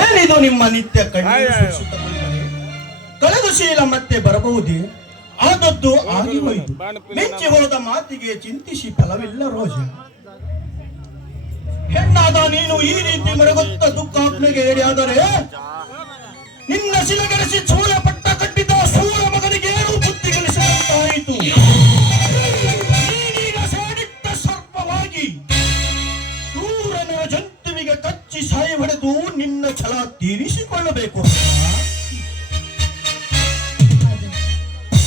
ಏನಿದು ನಿಮ್ಮ ನಿತ್ಯ ಕಣ್ಣೀರು ಸುರಿಸುತ್ತ ಕುಳಿತರೆ? ಕಳೆದು ಶೀಲ ಮತ್ತೆ ಬರಬಹುದೇ? ಆದದ್ದು ಆಗಿ ಹೋಯಿತು. ಮೆಚ್ಚಿ ಹೋದ ಮಾತಿಗೆ ಚಿಂತಿಸಿ ಫಲವಿಲ್ಲ ರೋಜ. ಹೆಣ್ಣಾದ ನೀನು ಈ ರೀತಿ ಮರಗೊತ್ತ ದುಃಖಾತ್ಮೆಗೆ ಏರಿಯಾದರೆ ನಿನ್ನ ಶಿಲಗೆರೆಸಿ ಚೂಳ ಪಟ್ಟ ಕಟ್ಟಿದ ಸೂರ ಮಗನಿಗೆ ಏನು ಬುದ್ಧಿ ಕಲಿಸಿದಂತಾಯಿತು. ನೀನೀಗ ಸೇಡಿಟ್ಟ ಸರ್ಪವಾಗಿ ಕ್ರೂರನ ಜಂತುವಿಗೆ ಕಚ್ಚಿ ಸಾಯಿ ಹೊಡೆದು ನಿನ್ನ ಛಲ ತೀರಿಸಿಕೊಳ್ಳಬೇಕು.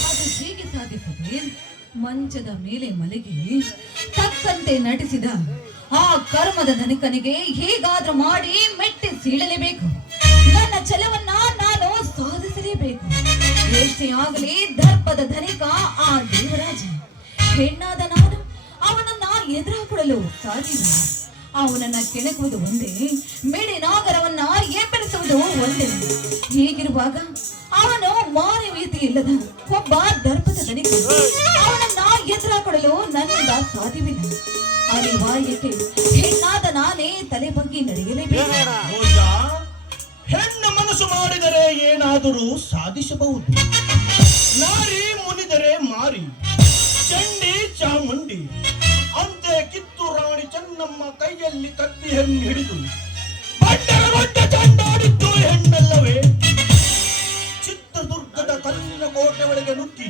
ಅದು ಹೇಗೆ ಸಾಧಿಸದೆ? ಮಂಚದ ಮೇಲೆ ಮಲಗಿ ತಕ್ಕಂತೆ ನಟಿಸಿದ ಆ ಕರ್ಮದ ಧನಿಕನಿಗೆ ಹೇಗಾದ್ರೂ ಮಾಡಿ ಮೆಟ್ಟಿ ಸೀಳಲೇಬೇಕು. ನನ್ನ ಛಲವನ್ನ ನಾನು ಸಾಧಿಸಲೇಬೇಕು. ಎಷ್ಟೇ ಆಗಲಿ ದರ್ಪದ ಧನಿಕ ಆ ದೇವರಾಜ. ಹೆಣ್ಣಾದ ನಾನು ಅವನನ್ನ ಎದುರಾಕೊಡಲು ಸಾಧ್ಯವಿಲ್ಲ. ಅವನನ್ನ ಕೆಣಕುವುದು ಒಂದೇ, ಮೇಡಿ ನಾಗರವನ್ನ ಎಬ್ಬರಿಸುವುದು ಒಂದೇ. ಹೀಗಿರುವಾಗ ಅವನು ಮಾನವೀಯತೆ ಇಲ್ಲದ ಒಬ್ಬ ದರ್ಪದ ಧನಿಕ. ಅವನನ್ನ ಎದುರಾಕೊಡಲು ನನ್ನಿಂದ ಸಾಧ್ಯವಿಲ್ಲ. ಅನಿವಾರ್ಯಕ್ಕೆ ಹೆಣ್ಣಾದ ನಾನೇ ತಲೆ ಬಗ್ಗೆ ನಡೆಯಲೇಬೇಕು. ಹೆಣ್ಣು ಮನಸ್ಸು ಮಾಡಿದರೆ ಏನಾದರೂ ಸಾಧಿಸಬಹುದು. ನಾರಿ ಮುನಿದರೆ ಮಾರಿ, ಚಂಡಿ ಚಾಮುಂಡಿ ಅಂತೆ ಕಿತ್ತೂರು ರಾಣಿ ಚೆನ್ನಮ್ಮ ಕೈಯಲ್ಲಿ ಕತ್ತಿ ಹೆಣ್ಣು ಹಿಡಿದು ದೊಡ್ಡ ಚಂಡಾಡಿದ್ದು ಹೆಣ್ಣಲ್ಲವೇ? ಚಿತ್ರದುರ್ಗದ ಕಲ್ಲಿನ ಕೋಟೆ ಒಳಗೆ ನುಗ್ಗಿ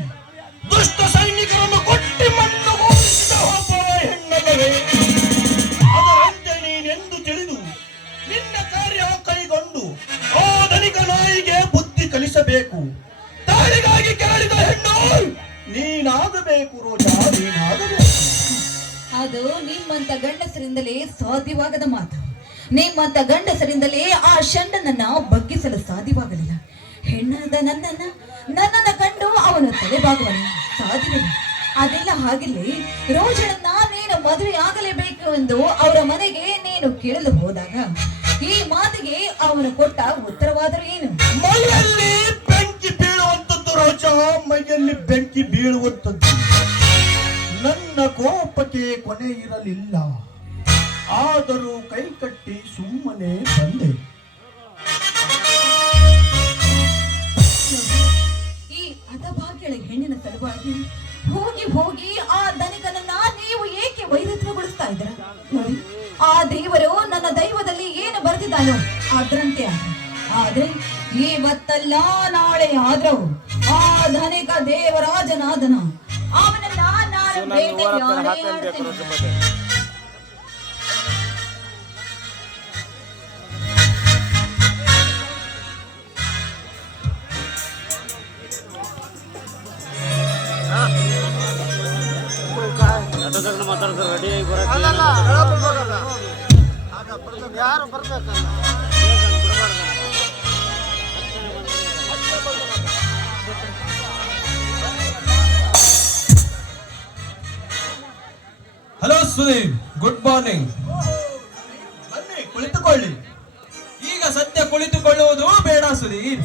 ದುಷ್ಟ ಸೈನಿಕರನ್ನು ಕೊಟ್ಟಿ ಮಣ್ಣು ಹೋಲಿಸಿದ ಒಬ್ಬವೇ ಹೆಣ್ಣಲ್ಲವೇ? ಅದರಂತೆ ನೀನೆಂದು ತಿಳಿದು ನಿನ್ನ ಕಾರ್ಯ ಕೈಗೊಂಡು ಆ ಧನಿಕ ನಾಯಿಗೆ ಬುದ್ಧಿ ಕಲಿಸಬೇಕು. ತಾಳಿಗಾಗಿ ಕೇಳಿದ ಹೆಣ್ಣು ನೀನಾಗಬೇಕು ರೋಜಾ, ನೀನಾಗಬೇಕು. ಅದು ನಿಮ್ಮಂತ ಗಂಡಸರಿಂದಲೇ ಸಾಧ್ಯವಾಗದ ಮಾತು. ನಿಮ್ಮಂತ ಗಂಡಸರಿಂದಲೇ ಆ ಷಂಡನನ್ನ ಬಗ್ಗಿಸಲು ಸಾಧ್ಯವಾಗಲಿಲ್ಲ. ಹೆಣ್ಣಾದ ನನ್ನನ್ನ ಕಂಡು ಅವನು ತಲೆಬಾಗುವನು ಸಾಧ್ಯವಿಲ್ಲ. ಅದೆಲ್ಲ ಹಾಗಿಲ್ಲಿ ರೋಜನನ್ನ ನೀನು ಮದುವೆ ಆಗಲೇಬೇಕು ಎಂದು ಅವರ ಮನೆಗೆ ನೀನು ಕೇಳಲು ಹೋದಾಗ ಈ ಮಾತಿಗೆ ಅವನು ಕೊಟ್ಟ ಉತ್ತರವಾದರೂ ಏನು? ಮೈಯಲ್ಲಿ ಬೆಂಕಿ ಬೀಳುವಂತದ್ದು ರೋಜಾ, ಮೈಯಲ್ಲಿ ಬೆಂಕಿ ಬೀಳುವಂತದ್ದು. ನನ್ನ ಕೋಪಕ್ಕೆ ಕೊನೆ ಇರಲಿಲ್ಲ. ಆದರೂ ಕೈ ಕಟ್ಟಿ ಸುಮ್ಮನೆ ಬಂದೆ. ಈ ಹತಭಾಗ್ಯಳ ಹೆಣ್ಣಿನ ಸಲುವಾಗಿ ಹೋಗಿ ಹೋಗಿ ಆ ಧನಿಕನನ್ನ ನೀವು ಏಕೆ ವೈರತ್ವಗೊಳಿಸ್ತಾ ಇದ್ದೀರ? ನೋಡಿ, ಆ ದೇವರು ನನ್ನ ದೈವದಲ್ಲಿ ಏನು ಬರೆದಿದ್ದಾನೋ ಅದರಂತೆ ಆದ್ರೆ ಇವತ್ತಲ್ಲ ನಾಳೆ ಆದ್ರೂ ಆ ಧನಿಕ ದೇವರಾಜನಾದನ ಅವನನ್ನ ನಾನು ಬೇಟೆಯಾಡುತ್ತೇನೆ. ಯಾರು ಬರ್ಬೇಕಲ್ಲ. Hello Sudeep, good morning. ಬನ್ನಿ ಕುಳಿತುಕೊಳ್ಳಿ. ಈಗ ಸತ್ಯ ಕುಳಿತುಕೊಳ್ಳುವುದು ಬೇಡ ಸುದೀಪ್.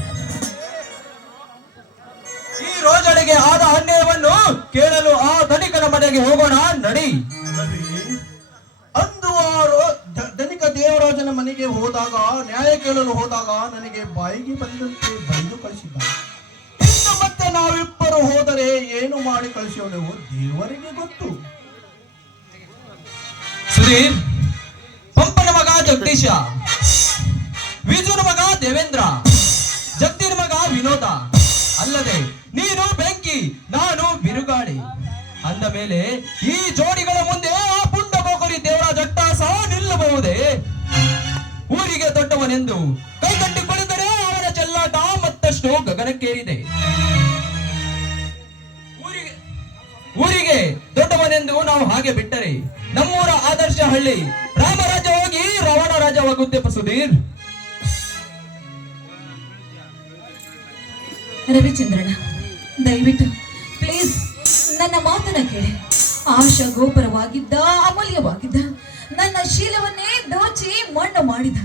ಈ ರೋಜಳಿಗೆ ಆದ ಅನ್ಯಾಯವನ್ನು ಕೇಳಲು ಆ ಧನಿಕನ ಮನೆಗೆ ಹೋಗೋಣ, ನಡಿ. ಅಂದು ಧನಿಕ ದೇವರಾಜನ ಮನೆಗೆ ಹೋದಾಗ, ನ್ಯಾಯ ಕೇಳಲು ಹೋದಾಗ ನನಗೆ ಬಾಯಿಗೆ ಬಂದಂತೆ ಬೈದು ಕಳಿಸಿದ್ದ. ಇನ್ನು ಮತ್ತೆ ನಾವಿಬ್ಬರು ಹೋದರೆ ಏನು ಮಾಡಿ ಕಳಿಸೋಣವು ದೇವರಿಗೆ ಗೊತ್ತು. ಸುದೀಪ್, ಪಂಪನ ಮಗ ಜಗದೀಶ, ವಿಜುನ ಮಗ ದೇವೇಂದ್ರ, ಜಗದೀರ್ ಮಗ ವಿನೋದ. ಅಲ್ಲದೆ ನೀನು ಬೆಂಕಿ, ನಾನು ಬಿರುಗಾಳಿ ಅಂದ ಮೇಲೆ ಈ ಜೋಡಿಗಳ ಮುಂದೆ ಆ ಪುಂಡ ಬೋಕರಿ ದೇವರಾಜ ಅಟ್ಟಾಸ ನಿಲ್ಲಬಹುದೇ? ಊರಿಗೆ ದೊಡ್ಡವನೆಂದು ಕೈ ಕಟ್ಟಿಕೊಂಡಿದ್ದರೆ ಅವನ ಚೆಲ್ಲಾಟ ಮತ್ತಷ್ಟು ಗಗನಕ್ಕೇರಿದೆ. ಊರಿಗೆ ದೊಡ್ಡವನೆಂದು ನಾವು ಹಾಗೆ ಬಿಟ್ಟರೆ ನಮ್ಮೂರ ಆದರ್ಶ ಹಳ್ಳಿ ರಾಮರಾಜ್ಯ ಹೋಗಿ ರಾವಣ ರಾಜವಾಗುತ್ತೆ. ಸುಧೀರ್, ರವಿಚಂದ್ರನ, ದಯವಿಟ್ಟು ಪ್ಲೀಸ್ ನನ್ನ ಮಾತನ್ನ ಕೇಳಿ. ಆಶಾ ಗೋಪುರವಾಗಿದ್ದ, ಅಮೂಲ್ಯವಾಗಿದ್ದ ನನ್ನ ಶೀಲವನ್ನೇ ದೋಚಿ ಮಣ್ಣು ಮಾಡಿದ,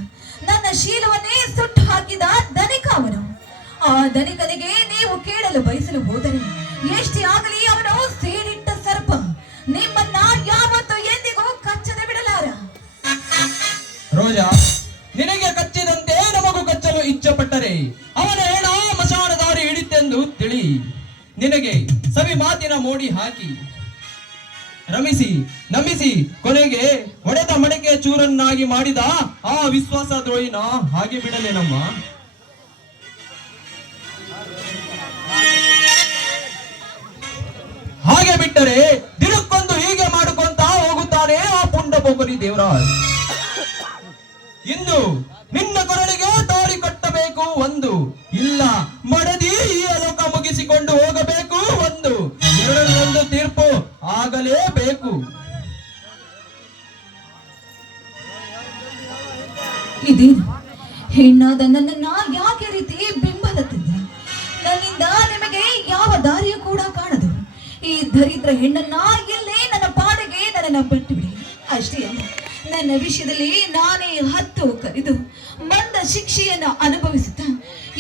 ನನ್ನ ಶೀಲವನ್ನೇ ಸುಟ್ಟು ಹಾಕಿದ ಧನಿಕ ಅವನು. ಆ ಧನಿಕನಿಗೆ ನೀವು ಕೇಳಲು ಬಯಸಲು ಹೋದರೆ ಎಷ್ಟೇ ಆಗಲಿ ಅವನು ಸೇಡಿಟ್ಟ ಸರ್ಪ. ನಿಮ್ಮನ್ನ ಯಾವತ್ತೂ ಎಂದಿಗೂ ಕಚ್ಚದೆ ಬಿಡಲಾರ. ರೋಜಾ, ನಿನಗೆ ಕಚ್ಚಿದಂತೆ ನಮಗೂ ನಿನಗೆ ಸವಿ ಮಾತಿನ ಮೋಡಿ ಹಾಕಿ ರಮಿಸಿ ನಮಿಸಿ ಕೊನೆಗೆ ಒಡೆದ ಮಡಕೆ ಚೂರನ್ನಾಗಿ ಮಾಡಿದ ಆ ವಿಶ್ವಾಸ ದ್ರೋಹಿನ ಹಾಗೆ ಬಿಡಲೇನಮ್ಮ. ಹಾಗೆ ಬಿಟ್ಟರೆ ದಿನಕ್ಕೊಂದು ಹೀಗೆ ಮಾಡಿಕೊಂತ ಹೋಗುತ್ತಾನೆ ಆ ಪುಂಡ ಪೋಖರಿ ದೇವರಾಜ್. ಇಂದು ನಿನ್ನ ಕೊರಳಿಗೆ ತಾಳಿ ಕಟ್ಟಬೇಕು ಒಂದು, ಇಲ್ಲ ಮಡದಿ ಈ ಅಲೋಕ ಮುಗಿಸಿಕೊಂಡು ಹೋಗಬೇಕು ಒಂದು, ಎರಡರಲ್ಲೊಂದು ತೀರ್ಪು ಆಗಲೇಬೇಕು. ಇದೇನು ಹೆಣ್ಣಾದ ನನ್ನನ್ನ ಯಾಕೆ ರೀತಿ ಬೆಂಬಲ ತಿಂದ? ನನ್ನಿಂದ ನಿಮಗೆ ಯಾವ ದಾರಿಯೂ ಕೂಡ ಕಾಣದು. ಈ ದರಿದ್ರ ಹೆಣ್ಣನ್ನ ಇಲ್ಲೇ ನನ್ನ ಪಾಡಿಗೆ ನನ್ನನ್ನ ಬಿಟ್ಟು ಬಿಡಿ. ಅಷ್ಟೇ ಅಲ್ಲ, ನನ್ನ ವಿಷಯದಲ್ಲಿ ನಾನೇ ಹತ್ತು ಕರೆದು ಮಂದ ಶಿಕ್ಷೆಯನ್ನ ಅನುಭವಿಸುತ್ತಾ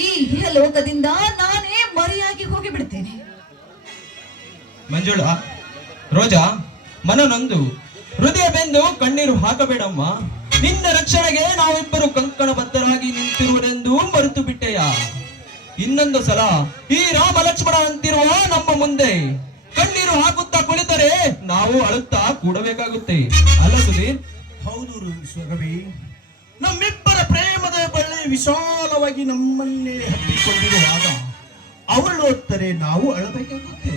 ಈ ಲೋಕದಿಂದ ನಾನೇ ಮರೆಯಾಗಿ ಹೋಗಿ ಬಿಡುತ್ತೇನೆ. ಮಂಜುಳಾ, ರೋಜಾ, ಮನನೊಂದು ಹೃದಯ ಬೆಂದು ಕಣ್ಣೀರು ಹಾಕಬೇಡಮ್ಮ. ನಿನ್ನ ರಕ್ಷಣೆಗೆ ನಾವಿಬ್ಬರು ಕಂಕಣ ಬದ್ಧರಾಗಿ ನಿಂತಿರುವುದೆಂದು ಮರೆತು ಬಿಟ್ಟೆಯ. ಇನ್ನೊಂದು ಸಲ ಈ ರಾಮ ಲಕ್ಷ್ಮಣ ಅಂತಿರುವ ನಮ್ಮ ಮುಂದೆ ಕಣ್ಣೀರು ಹಾಕುತ್ತಾ ಕುಳಿತರೆ ನಾವು ಅಳುತ್ತಾ ಕೂಡಬೇಕಾಗುತ್ತೆ ಅಲ್ಲ ಸುಧೀರ್? ಹೌದು ರವಿ, ನಮ್ಮಿಬ್ಬರ ಪ್ರೇಮದ ಬಳ್ಳಿ ವಿಶಾಲವಾಗಿ ನಮ್ಮನ್ನೇ ಹಬ್ಬಿಕೊಂಡಿರುವಾಗ ಅವಳು ಹೊತ್ತರೆ ನಾವು ಅಳಬೇಕಾಗುತ್ತೆ.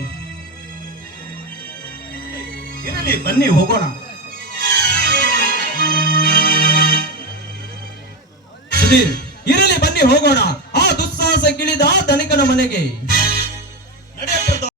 ಇರಲಿ, ಬನ್ನಿ ಹೋಗೋಣ. ಸುಧೀರ್, ಇರಲಿ ಬನ್ನಿ ಹೋಗೋಣ ಆ ದುಸ್ಸಾಹಸಕ್ಕಿಳಿದ ಧನಿಕನ ಮನೆಗೆ.